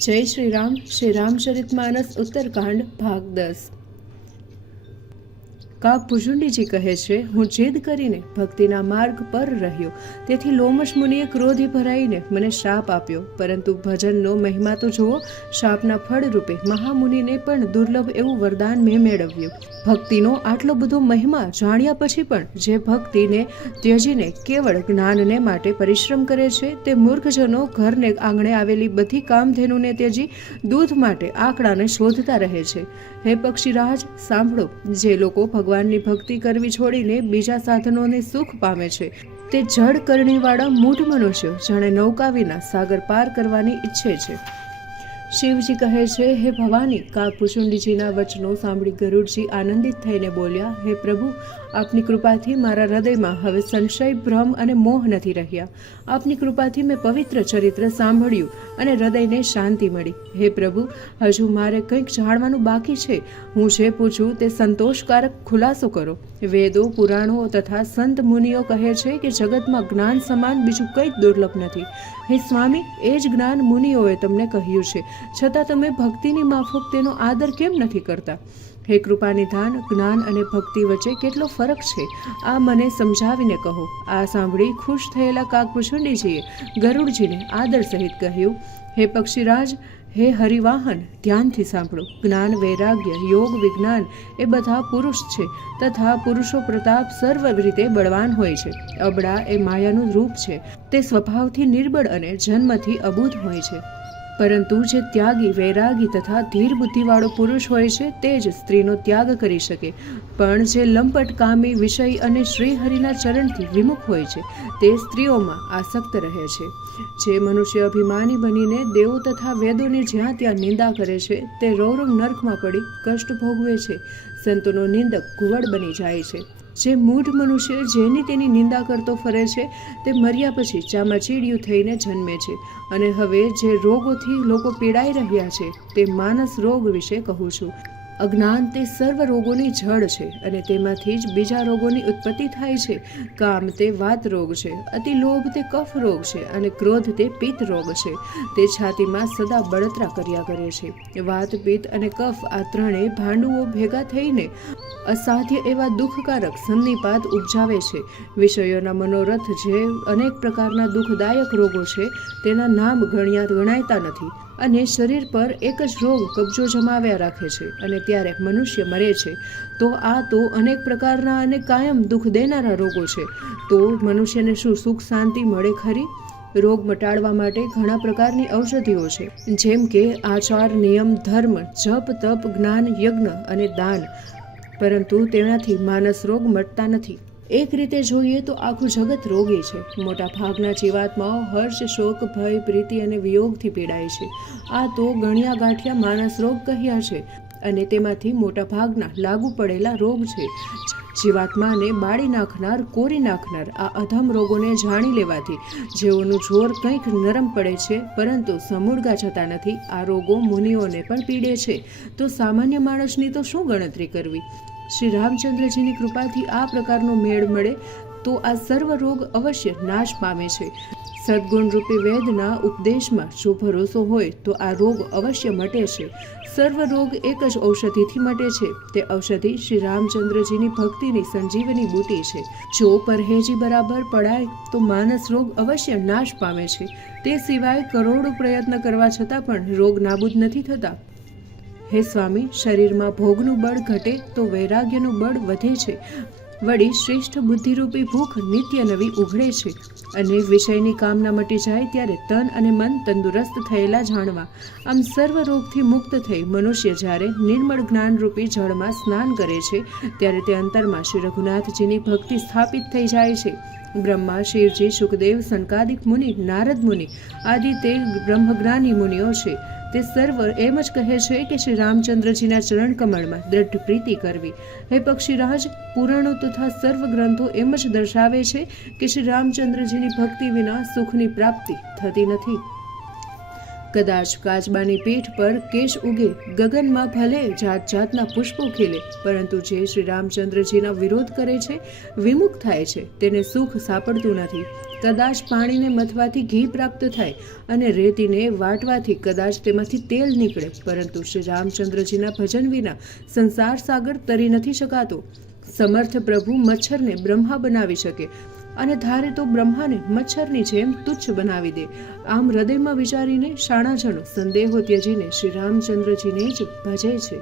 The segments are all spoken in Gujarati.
જય શ્રી રામ શ્રી રામચરિતમાનસ ઉત્તરકાંડ ભાગ દસ. કાક ભુજુંડીજી કહે છે, હું જીદ કરીને ભક્તિના માર્ગ પર રહ્યો. તેથી લોમશ મુનિએ ક્રોધે ભરાઈને મને શાપ આપ્યો. પરંતુ ભજનનો મહિમા તો જુઓ, શાપના ફળ રૂપે મહામુનિને પણ દુર્લભ એવું વરદાન મેં મેળવ્યું. ભક્તિનો આટલો બધો મહિમા જાણ્યા પછી પણ જે ભક્તિને ત્યજીને કેવળ જ્ઞાનને માટે પરિશ્રમ કરે છે, તે મૂર્ખજનો ઘરને આંગણે આવેલી બધી કામધેનુને ત્યજી દૂધ માટે આંકડાને શોધતા રહે છે. હે પક્ષીરાજ, સાંભળો. જે લોકો ભગવાનની ભક્તિ કરવી છોડીને બીજા સાધનોને સુખ પામે છે, તે જળ કરણીવાળા મૂઢ મનુષ્યો જાણે નૌકા વિના સાગર પાર કરવાની ઈચ્છે છે. શિવજી કહે છે, હે ભવાની કાકભૂષુંડીજીના વચનો સાંભળી ગરુડજી આનંદિત થઈને બોલ્યા, હે પ્રભુ આપની કૃપાથી મારા હૃદયમાં હવે સંશય, ભ્રમ અને મોહ નથી રહ્યા. આપની કૃપાથી મેં પવિત્ર ચરિત્ર સાંભળ્યું અને હૃદયને શાંતિ મળી. હે પ્રભુ, હજુ મારે કંઈક જાણવાનું બાકી છે. હું જે પૂછું તે સંતોષકારક ખુલાસો કરો. વેદો, પુરાણો તથા સંત મુનિઓ કહે છે કે જગતમાં જ્ઞાન સમાન બીજું કંઈ દુર્લભ નથી. હે સ્વામી, એ જ જ્ઞાન મુનિઓએ તમને કહ્યું છે. છતાં તમે ભક્તિની માફક તેનો આદર કેમ નથી કરતા? હે કૃપાનિધાન જ્ઞાન અને ભક્તિ વચ્ચે કેટલો ફરક છે? આ મને સમજાવીને કહો. આ સાંભળી ખુશ થયેલા કાકભૂષુંડીજીએ ગરુડજીને આદર સહિત કહ્યું, હે પક્ષીરાજ, હે હરિવાહન, ધ્યાનથી સાંભળો. જ્ઞાન, વૈરાગ્ય, યોગ, વિજ્ઞાન એ બધા પુરુષ છે તથા પુરુષો પ્રતાપ સર્વ રીતે બળવાન હોય છે. અબળા એ માયાનું રૂપ છે. તે સ્વભાવથી નિર્બળ અને જન્મથી અબૂધ હોય છે. પરંતુ જે ત્યાગી, વૈરાગી તથા ધીર બુદ્ધિવાળો પુરુષ હોય છે, તે જ સ્ત્રીનો ત્યાગ કરી શકે. પણ જે લંપટ કામી, વિષય અને શ્રીહરિના ચરણથી વિમુખ હોય છે, તે સ્ત્રીઓમાં આસક્ત રહે છે. જે મનુષ્ય અભિમાની બનીને દેવો તથા વેદોની જ્યાં ત્યાં નિંદા કરે છે, તે રૌરવ નર્કમાં પડી કષ્ટ ભોગવે છે. સંતોનો નિંદક ઘુવડ બની જાય છે. જે મૂઢ મનુષ્ય જેની તેની નિંદા કરતો ફરે છે, તે મર્યા પછી ચામાચીડિયું થઈને જન્મે છે. અને હવે જે રોગોથી લોકો પીડાઈ રહ્યા છે, તે માનસ રોગ વિશે કહું છું. અજ્ઞાન તે સર્વ રોગોની જડ છે અને તેમાંથી જ બીજા રોગોની ઉત્પત્તિ થાય છે. કામ તે વાત રોગ છે, અતિ લોભ તે કફ રોગ છે અને ક્રોધ તે પિત્ત રોગ છે. તે છાતીમાં સદા બળતરા કર્યા કરે છે. વાત, પિત્ત અને કફ આ ત્રણેય ભાંડુઓ ભેગા થઈને અસાધ્ય એવા દુઃખકારક સંધિપાત ઉપજાવે છે. વિષયોના મનોરથ જે અનેક પ્રકારના દુઃખદાયક રોગો છે, તેના નામ ગણ્યા ગણાયતા નથી. અને શરીર પર એક જ રોગ કબજો જમાવ્યા રાખે છે અને ત્યારે મનુષ્ય મરે છે, તો આ તો અનેક પ્રકારના અને કાયમ દુઃખ દેનારા રોગો છે. તો મનુષ્યને શું સુખ શાંતિ મળે ખરી? રોગ મટાડવા માટે ઘણા પ્રકારની ઔષધિઓ છે, જેમ કે આચાર, નિયમ, ધર્મ, જપ, તપ, જ્ઞાન, યજ્ઞ અને દાન. પરંતુ તેનાથી માનસ રોગ મટતા નથી. એક રીતે જોઈએ તો આખું જગત રોગી છે. મોટા ભાગના જીવાત્માઓ હર્ષ, શોક, ભય, પ્રીતિ અને વિયોગથી પીડાય છે. આ તો ગણ્યા ગાંઠિયા માણસ રોગ કહ્યા છે અને તેમાંથી મોટા ભાગના લાગુ પડેલા રોગ છે. જીવાત્માને બાળી નાખનાર, કોરી નાખનાર આ અધમ રોગોને જાણી લેવાથી જેઓનું જોર કંઈક નરમ પડે છે પરંતુ સમૂળગા જતા નથી, આ રોગો મુનિઓને પણ પીડે છે. તો સામાન્ય માણસની તો શું ગણતરી કરવી? શ્રી રામચંદ્રજીની કૃપાથી આ પ્રકારનો મેળ મળે તો આ સર્વ રોગ અવશ્ય નાશ પામે છે. સદગુણરૂપી વેદના ઉપદેશમાં જો ભરોસો હોય તો આ રોગ અવશ્ય મટે છે. સર્વ રોગ એક જ ઔષધિથી મટે છે. તે ઔષધિ શ્રી રામચંદ્રજીની ભક્તિની સંજીવની બુટી છે. જો પરહેજી બરાબર પડાય તો માનસ રોગ અવશ્ય નાશ પામે છે. તે સિવાય કરોડો પ્રયત્ન કરવા છતાં પણ રોગ નાબૂદ નથી થતા. હે સ્વામી, શરીરમાં ભોગનું બળ ઘટે તો વૈરાગ્યનું બળ વધે છે. વળી શ્રેષ્ઠ બુદ્ધિરૂપી ભૂખ નિત્ય નવી ઉઘડે છે અને વિષયની કામના મટી જાય ત્યારે તન અને મન તંદુરસ્ત થયેલા જાણવા. આમ સર્વ રોગથી મુક્ત થઈ મનુષ્ય જ્યારે નિર્મળ જ્ઞાનરૂપી જળમાં સ્નાન કરે છે, ત્યારે તે અંતરમાં શ્રી રઘુનાથજીની ભક્તિ સ્થાપિત થઈ જાય છે. બ્રહ્મા, શિવજી, સુખદેવ, સંકાદિક મુનિ, નારદ મુનિ આદિ તે બ્રહ્મજ્ઞાની મુનિઓ છે. તે સર્વ એમ જ કહે છે કે શ્રી રામચંદ્રજીના ચરણ કમળમાં દ્રઢ પ્રીતિ કરવી. હે પક્ષીરાજ પુરાણો તથા સર્વ ગ્રંથો એમ જ દર્શાવે છે કે શ્રી રામચંદ્રજીની ભક્તિ વિના સુખની પ્રાપ્તિ થતી નથી. કદાચ કાચબાની પીઠ પર કેશ ઉગે, ગગનમાં ભલે જાત જાતના પુષ્પો ખીલે, પરંતુ જે શ્રી રામચંદ્રજીના વિરોધ કરે છે, વિમુખ થાય છે, તેને સુખ સાંપડતું નથી. કદાચ પાણીને મથવાથી ઘી પ્રાપ્ત થાય અને રેતીને વાટવાથી કદાચ તેમાંથી તેલ નીકળે, પરંતુ શ્રી રામચંદ્રજીના ભજન વિના સંસાર સાગર તરી નથી શકાતો. સમર્થ પ્રભુ મચ્છરને બ્રહ્મા બનાવી શકે અને ધારે તો બ્રહ્માને મચ્છરની જેમ તુચ્છ બનાવી દે. આમ હૃદયમાં વિચારીને શાણાજનો સંદેહો ત્યજીને શ્રી રામચંદ્રજીને જ ભજે છે.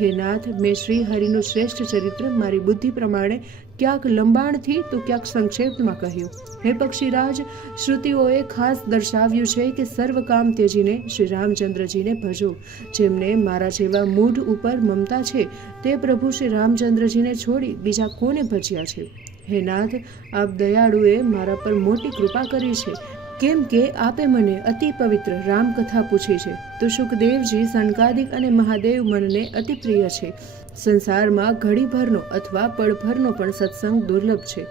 હે નાથ, મેં શ્રી હરિનું શ્રેષ્ઠ ચરિત્ર મારી બુદ્ધિ પ્રમાણે ક્યાંક લંબાણથી તો ક્યાંક સંક્ષેપમાં કહ્યું. હે પક્ષીરાજ, શ્રુતિઓએ ખાસ દર્શાવ્યું છે કે સર્વ કામ ત્યજીને શ્રી રામચંદ્રજીને ભજો. જેમને મારા જેવા મૂઢ ઉપર મમતા છે, તે પ્રભુ શ્રી રામચંદ્રજીને છોડી બીજા કોને ભજ્યા છે? હે નાથ, આપ દયાળુએ મારા પર મોટી કૃપા કરી છે. કેમ કે આપે મને અતિ પવિત્ર રામકથા પૂછી છે. તો સુખદેવજી સંકાદિક અને મહાદેવ મનને અતિ પ્રિય છે. સંસારમાં ઘડીભરનો અથવા પળભરનો પણ સત્સંગ દુર્લભ છે.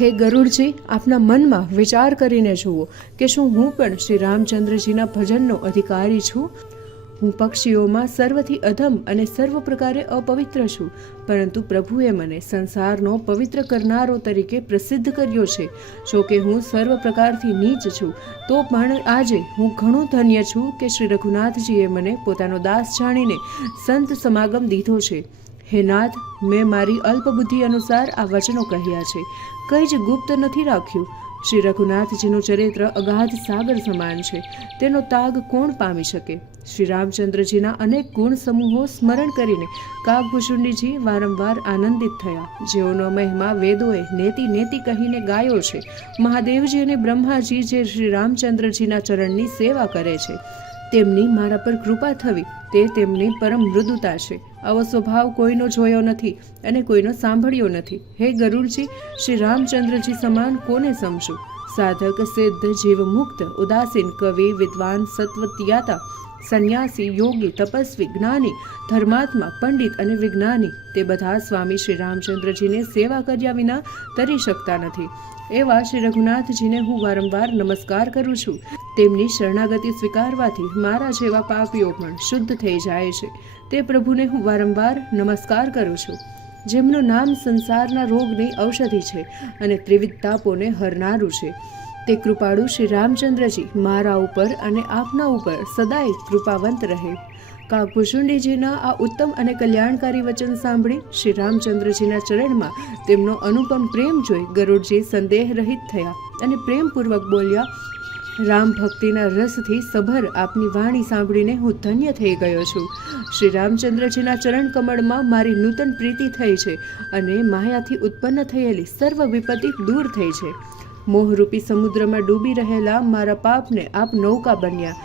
હે ગરુડજી, આપના મનમાં વિચાર કરીને જુઓ કે શું હું પણ શ્રી રામચંદ્રજીના ભજનનો અધિકારી છું? હું પક્ષીઓમાં સર્વથી અધમ અને સર્વ પ્રકારે અપવિત્ર છું, પરંતુ પ્રભુએ મને સંસારનો પવિત્ર કરનારો તરીકે પ્રસિદ્ધ કર્યો છે. જો કે હું સર્વ પ્રકારથી નીચ છું, તો પણ આજે હું ઘણું ધન્ય છું કે શ્રી રઘુનાથજીએ મને પોતાનો દાસ જાણીને સંત સમાગમ દીધો છે. હે નાથ, મેં મારી અલ્પબુદ્ધિ અનુસાર આ વચનો કહ્યા છે. કંઈ જ ગુપ્ત નથી રાખ્યું. શ્રી રઘુનાથજીનું ચરિત્ર અગાધ સાગર સમાન છે. તેનો તાગ કોણ પામી શકે? શ્રી રામચંદ્રજીના અનેક ગુણ સમૂહો સ્મરણ કરીને કાગભૂષુંડીજી વારંવાર આનંદિત થયા. જેઓનો મહિમા વેદોએ નેતિ નેતિ કહીને ગાયો છે. મહાદેવજી અને બ્રહ્માજી જે શ્રી રામચંદ્રજીના ચરણની સેવા કરે છે. તેમની મારા પર કૃપા થવી, તે તેમની પરમ મૃદુતા છે. આવો સ્વભાવ કોઈનો જોયો નથી અને કોઈનો સાંભળ્યો નથી. હે ગરુડજી, શ્રી રામચંદ્રજી સમાન કોને સમજું? સાધક, સિદ્ધ જીવ મુક્ત ઉદાસીન, કવિ, વિદ્વાન, સત્વત્યાતા, સંન્યાસી, યોગી, તપસ્વી, જ્ઞાની, ધર્માત્મા, પંડિત અને વિજ્ઞાની, તે બધા સ્વામી શ્રી રામચંદ્રજીને સેવા કર્યા વિના તરી શકતા નથી. એવા શ્રી રઘુનાથજીને હું વારંવાર નમસ્કાર કરું છું. તેમની શરણાગતિ સ્વીકારવાથી મારા જેવા પાપીઓ પણ શુદ્ધ થઈ જાય છે. તે પ્રભુને હું વારંવાર નમસ્કાર કરું છું. જેમનું નામ સંસારના રોગની ઔષધિ છે અને ત્રિવિધ તાપોને હરનારું છે. તે કૃપાળુ શ્રી રામચંદ્રજી મારા ઉપર અને આપના ઉપર સદાય કૃપાવંત રહે. કાકભૂષુંડીજીના આ ઉત્તમ અને કલ્યાણકારી વચન સાંભળી શ્રી રામચંદ્રજીના ચરણમાં તેમનો અનુપમ પ્રેમ જોઈ ગરુડજી સંદેહ રહિત થયા અને પ્રેમપૂર્વક બોલ્યા, રામ ભક્તિના રસથી સભર આપની વાણી સાંભળીને હું ધન્ય થઈ ગયો છું. શ્રી રામચંદ્રજીના ચરણ કમળમાં મારી નૂતન પ્રીતિ થઈ છે અને માયાથી ઉત્પન્ન થયેલી સર્વ વિપત્તિ દૂર થઈ છે. મોહરૂપી સમુદ્રમાં ડૂબી રહેલા મારા પાપને આપ નૌકા બન્યા.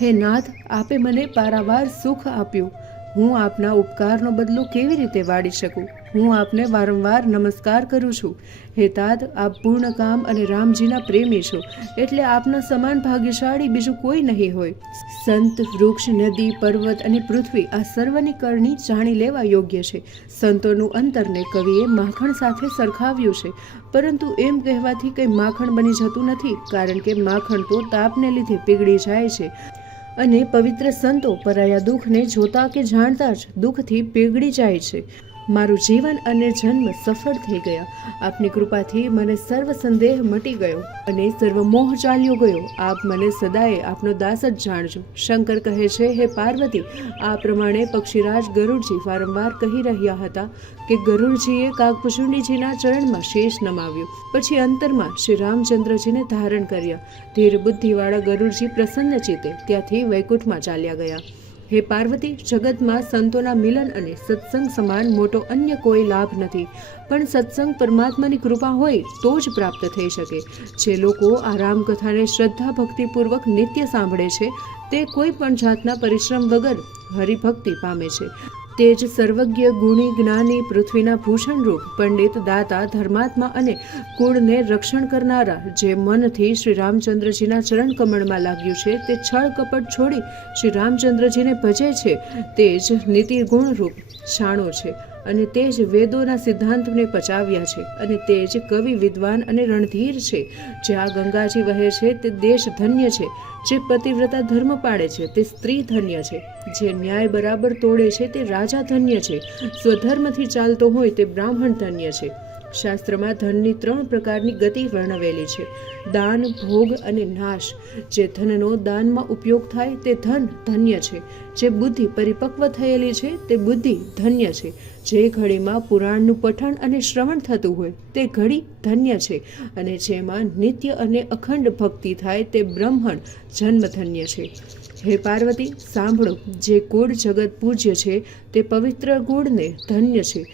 હે નાથ, આપે મને પારાવાર સુખ આપ્યું. હું આપના ઉપકારનો બદલો કેવી રીતે વાળી શકું? હું આપને વારંવાર નમસ્કાર કરું છું. હે તાત, આપ પૂર્ણ કામ અને રામજીના પ્રેમી છો, એટલે આપના સમાન ભાગ્યશાળી બીજું કોઈ નહીં હોય. સંત, વૃક્ષ, નદી, પર્વત અને પૃથ્વી આ સર્વની કરણી જાણી લેવા યોગ્ય છે. સંતોનું અંતરને કવિએ માખણ સાથે સરખાવ્યું છે. પરંતુ એમ કહેવાથી કંઈ માખણ બની જતું નથી, કારણ કે માખણ તો તાપને લીધે પીગળી જાય છે. અને પવિત્ર સંતો પરાયા દુઃખને જોતા કે જાણતા જ દુઃખથી પીગળી જાય છે. મારું જીવન અને જન્મ સફળ થઈ ગયા. આપની કૃપાથી મને સર્વ સંદેહ મટી ગયો અને સર્વ મોહ ચાલ્યો ગયો. આપ મને સદાય આપનો દાસ જ જાણજો. શંકર કહે છે, હે પાર્વતી, આ પ્રમાણે પક્ષીરાજ ગરુડજી વારંવાર કહી રહ્યા હતા કે ગરુડજીએ કાગભૂષુંડીજીના ચરણમાં શેષ નમાવ્યો. પછી અંતરમાં શ્રી રામચંદ્રજીને ધારણ કર્યા. ધીર બુદ્ધિવાળા ગરુડજી પ્રસન્ન ચિત્તે ત્યાંથી વૈકુંઠમાં ચાલ્યા ગયા. હે પાર્વતી, જગતમાં સંતોના મિલન અને સત્સંગ સમાન મોટો અન્ય કોઈ લાભ નથી. પણ સત્સંગ પરમાત્માની કૃપા હોય તો જ પ્રાપ્ત થઈ શકે. જે લોકો આ રામકથાને શ્રદ્ધા ભક્તિપૂર્વક નિત્ય સાંભળે છે, તે કોઈ પણ જાતના પરિશ્રમ વગર હરિભક્તિ પામે છે. તે જ સર્વજ્ઞ ગુણી જ્ઞાની પૃથ્વીના ભૂષણરૂપ પંડિત દાતા, ધર્માત્મા અને કુળને રક્ષણ કરનારા જે મનથી શ્રી રામચંદ્રજીના ચરણ કમળમાં લાગ્યું છે, તે છળ કપટ છોડી શ્રી રામચંદ્રજીને ભજે છે તે જ નીતિ ગુણરૂપ શાણો છે. અને તે જ વેદોના સિદ્ધાંતને પચાવ્યા છે અને તે જ કવિ વિદ્વાન અને રણધીર છે. જ્યાં ગંગાજી વહે છે તે દેશ ધન્ય છે, જે પતિવ્રતા ધર્મ પાડે છે તે સ્ત્રી ધન્ય છે, જે ન્યાય બરાબર તોડે છે તે રાજા ધન્ય છે, સ્વધર્મથી ચાલતો હોય તે બ્રાહ્મણ ધન્ય છે. શાસ્ત્રમાં ધનની ત્રણ પ્રકારની ગતિ વર્ણવેલી છે. દાન, ભોગ અને નાશ. જે ધનનો દાનમાં ઉપયોગ થાય તે ધન ધન્ય છે. જે બુદ્ધિ પરિપક્વ થયેલી છે તે બુદ્ધિ ધન્ય છે. જે ઘડીમાં પુરાણનું પઠન અને શ્રવણ થતું હોય તે ઘડી ધન્ય છે અને જેમાં નિત્ય અને અખંડ ભક્તિ થાય તે બ્રહ્મણ જન્મ ધન્ય છે. હે પાર્વતી, સાંભળો. જે ગુળ જગત પૂજ્ય છે તે પવિત્ર ગુળને ધન્ય છે.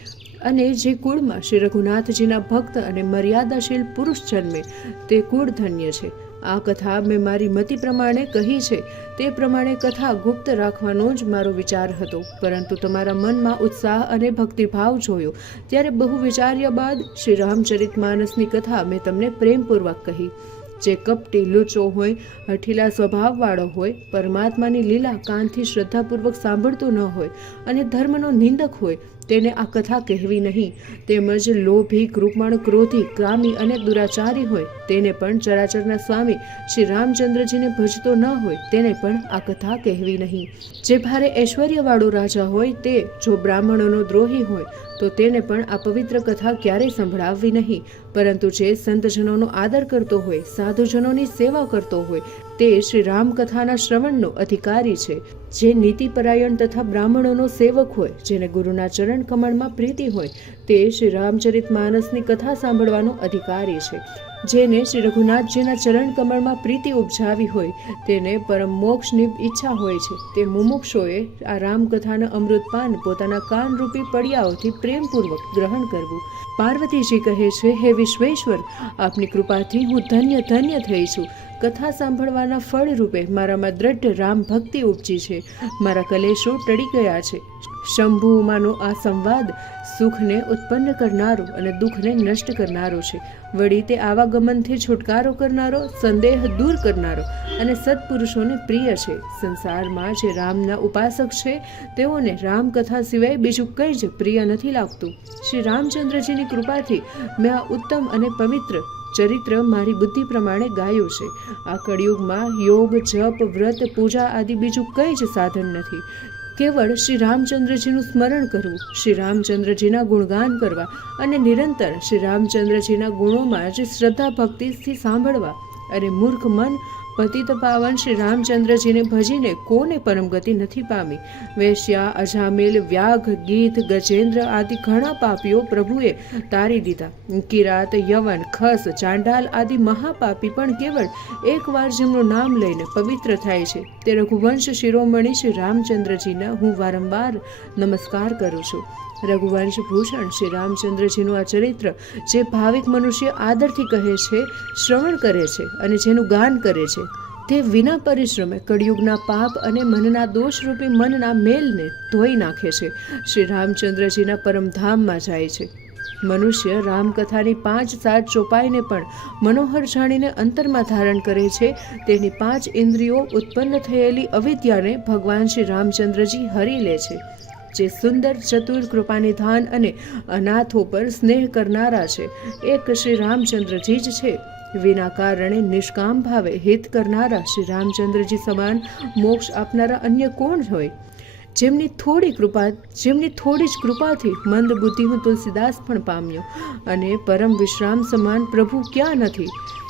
અને જે કુળમાં શ્રી રઘુનાથજીના ભક્ત અને મર્યાદાશીલ પુરુષ જન્મે, તે કુળ ધન્ય છે. આ કથા મેં મારી મતિ પ્રમાણે કહી છે. તે પ્રમાણે કથા ગુપ્ત રાખવાનો જ મારો વિચાર હતો. પરંતુ તમારા મનમાં ઉત્સાહ અને ભક્તિભાવ જોયો. ત્યારે બહુ વિચાર્યા બાદ શ્રી રામચરિત માનસની કથા મેં તમને પ્રેમપૂર્વક કહી. જે કપટી લૂચો હોય, હઠીલા સ્વભાવવાળો હોય, પરમાત્માની લીલા કાનથી શ્રદ્ધાપૂર્વક સાંભળતો ન હોય અને ધર્મનો નિંદક હોય તેને આ કથા કહેવી નહીં. તેમજ લોભી કૃપણ ક્રોધી, કામી અને દુરાચારી હોય, તેને પણ ચરાચરના સ્વામી શ્રી રામચંદ્રજીને ભજતો ન હોય, તેને પણ આ કથા કહેવી નહીં. જે ભારે ઐશ્વર્યવાળો રાજા હોય તે, જો બ્રાહ્મણોનો દ્રોહી હોય, તો તેને પણ આ પવિત્ર કથા ક્યારેય સંભળાવવી નહીં. પરંતુ જે સંતજનોનો આદર કરતો હોય, સાધુજનોની સેવા કરતો હોય તે શ્રી રામકથાના શ્રવણનો અધિકારી છે, જે નીતિપરાયણ તથા બ્રાહ્મણોનો સેવક હોય, જેને ગુરુના ચરણ કમળમાં પ્રીતિ હોય, તે શ્રી રામચરિત માનસની કથા સાંભળવાનો અધિકારી છે. જેને શ્રી રઘુનાથજીના ચરણ કમળમાં પ્રીતિ ઉપજાવી હોય, તેને પરમ મોક્ષની ઈચ્છા હોય છે. તે મુમુક્ષોએ આ રામકથાના અમૃતપાન પોતાના કાનરૂપી પડિયાઓથી પ્રેમપૂર્વક ગ્રહણ કરવું. પાર્વતીજી કહે છે, હે વિશ્વેશ્વર, આપની કૃપાથી હું ધન્ય ધન્ય થઈ છું. કથા સાંભળવાના ફળ રૂપે મારામાં દ્રઢ રામ ભક્તિ ઉપજી છે. મારા કલેશો ટળી ગયા છે. શંભુમાનો આ સંવાદ સુખને ઉત્પન્ન કરનારો અને દુઃખને નષ્ટ કરનારો છે. વળી તે આવાગમનથી છુટકારો કરનારો, સંદેહ દૂર કરનારો અને સત્પુરુષોને પ્રિય છે. સંસારમાં જે રામના ઉપાસક છે, તેઓને રામકથા સિવાય બીજું કંઈ જ પ્રિય નથી લાગતું. શ્રી રામચંદ્રજીની કૃપાથી મેં આ ઉત્તમ અને પવિત્ર ચરિત્ર મારી બુદ્ધિ પ્રમાણે ગાયું છે. આ કળિયુગમાં યોગ, જપ, વ્રત, પૂજા આદિ બીજું કંઈ જ સાધન નથી. કેવળ શ્રી રામચંદ્રજીનું સ્મરણ કરવું શ્રી રામચંદ્રજીના ગુણગાન કરવા અને નિરંતર શ્રી રામચંદ્રજીના ગુણોમાં જ શ્રદ્ધા ભક્તિથી સાંભળવા. અને મૂર્ખ મન પતિત પાવન શ્રી રામચંદ્રજીને ભજીને કોને પરમગતિ નથી પામી? વેશ્યા, અજામેલ, વ્યાઘ, ગીધ, ગજેન્દ્ર આદિ ઘણા પાપીઓ પ્રભુએ તારી દીધા. કિરાત, યવન, ખસ, ચાંડાલ આદિ મહાપાપી પણ કેવળ એકવાર જેમનું નામ લઈને પવિત્ર થાય છે. તે રઘુવંશ શિરોમણી શ્રી રામચંદ્રજીના હું વારંવાર નમસ્કાર કરું છું. રઘુવંશ ભૂષણ શ્રી રામચંદ્રજીનું આ ચરિત્ર, જે ભાવિક મનુષ્ય આદરથી કહે છે, શ્રવણ કરે છે અને જેનું ગાન કરે છે, તે વિના પરિશ્રમે કળિયુગના પાપ અને મનના દોષરૂપી મનના મેલને ધોઈ નાખે છે. શ્રી રામચંદ્રજીના પરમધામમાં જાય છે. મનુષ્ય રામકથાની પાંચ સાત ચોપાઈને પણ મનોહર જાણીને અંતરમાં ધારણ કરે છે. તેની પાંચ ઇન્દ્રિયો ઉત્પન્ન થયેલી અવિદ્યાને ભગવાન શ્રી રામચંદ્રજી હરી લે છે. જે સુંદર ચતુર કૃપાનિધાન અને અનાથો પર સ્નેહ કરનારા છે. એક શ્રી રામચંદ્રજી જ છે. વિના કારણે નિષ્કામ ભાવે હિત કરનારા શ્રી રામચંદ્રજી સમાન મોક્ષ આપનારા અન્ય કોણ હોય? જેમની થોડી કૃપા, જેમની થોડી જ કૃપાથી મંદ બુદ્ધિ હું તુલસીદાસ પણ પામ્યો. અને પરમ વિશ્રામ સમાન પ્રભુ ક્યાં નથી?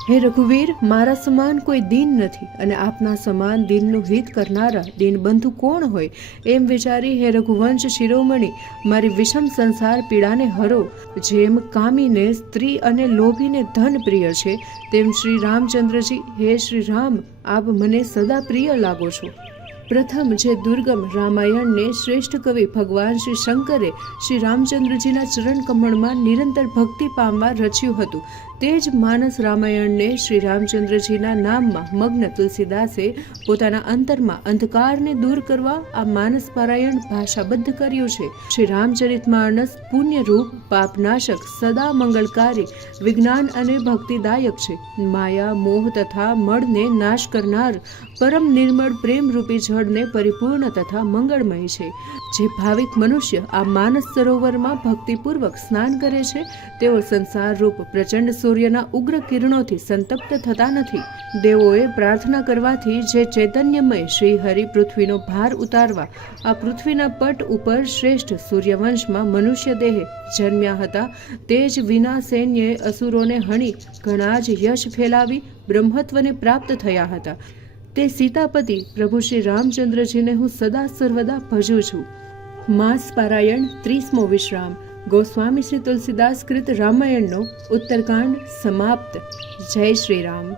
હે રઘુવીર, મારા સમાન કોઈ દિન નથી અને આપના સમાન દિનનું હિત કરનારા દિનબંધુ કોણ હોય? એમ વિચારી હે રઘુવંશ શિરોમણી, મારી વિષમ સંસાર પીડાને હરો, જેમ કામીને સ્ત્રી અને લોભીને ધન પ્રિય છે, તેમ શ્રી રામચંદ્રજી, હે શ્રી રામ, આપ મને સદા પ્રિય લાગો છો. પ્રથમ જે દુર્ગમ રામાયણને શ્રેષ્ઠ કવિ ભગવાન શ્રી શંકરે શ્રી રામચંદ્રજીના ચરણ કમળમાં નિરંતર ભક્તિ પામવા રચ્યું હતું તે જ માનસ રામાયણને શ્રી રામચંદ્રજીના નામમાં મગ્ન તુલસીદાસે પોતાના અંતરમાં અંધકારને દૂર કરવા આ માનસ પારાયણ ભાષાબદ્ધ કર્યું છે. શ્રી રામચરિત માનસ પુણ્યરૂપ પાપનાશક સદા મંગળકારી, વિજ્ઞાન અને ભક્તિદાયક છે. માયા, મોહ તથા મળને નાશ કરનાર પરમ નિર્મળ પ્રેમરૂપી જળને પરિપૂર્ણ તથા મંગળમય છે. જે ભાવિક મનુષ્ય આ માનસ સરોવરમાં ભક્તિપૂર્વક સ્નાન કરે છે, તેઓ સંસાર રૂપ પ્રચંડ સૂર્યના ઉગ્ર કિરણોથી સંતપ્ત થતા નથી. દેવોએ પ્રાર્થના કરવાથી જે ચૈતન્યમય શ્રી હરિ પૃથ્વીનો ભાર ઉતારવા, આ પૃથ્વીના પટ ઉપર શ્રેષ્ઠ સૂર્યવંશમાં મનુષ્ય દેહે જન્મ્યા હતા, તે જ વિના સૈન્યએ અસુરોને હણી ઘણા જ યશ ફેલાવી બ્રહ્મત્વને પ્રાપ્ત થયા હતા. તે સીતાપતિ પ્રભુ શ્રી રામચંદ્રજીને હું સદા સર્વદા ભજું છું. માસ પારાયણ ત્રીસમો વિશ્રામ. ગોસ્વામી શ્રી તુલસીદાસ કૃત રામાયણનો ઉત્તરકાંડ સમાપ્ત. જય શ્રી રામ.